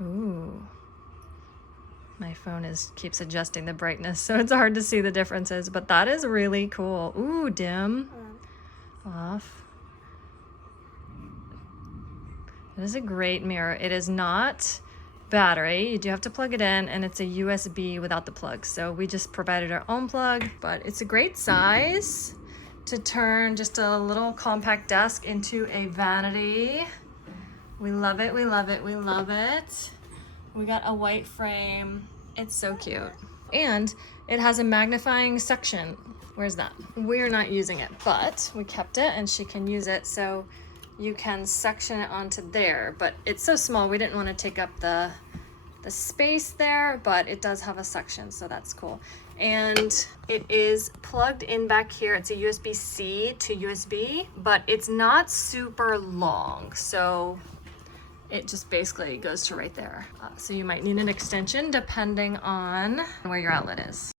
Ooh. My phone keeps adjusting the brightness, so it's hard to see the differences, but that is really cool. Ooh, dim. Off. It is a great mirror. It is not battery. You do have to plug it in, and it's a USB without the plug. So we just provided our own plug, but it's a great size to turn just a little compact desk into a vanity. We love it, we love it, we love it. We got a white frame. It's so cute. And it has a magnifying section. Where's that? We're not using it, but we kept it and she can use it. So you can section it onto there, but it's so small we didn't want to take up the space there, but it does have a section, so that's cool. And it is plugged in back here. It's a USB-C to USB, but it's not super long, so it just basically goes to right there. So you might need an extension depending on where your outlet is.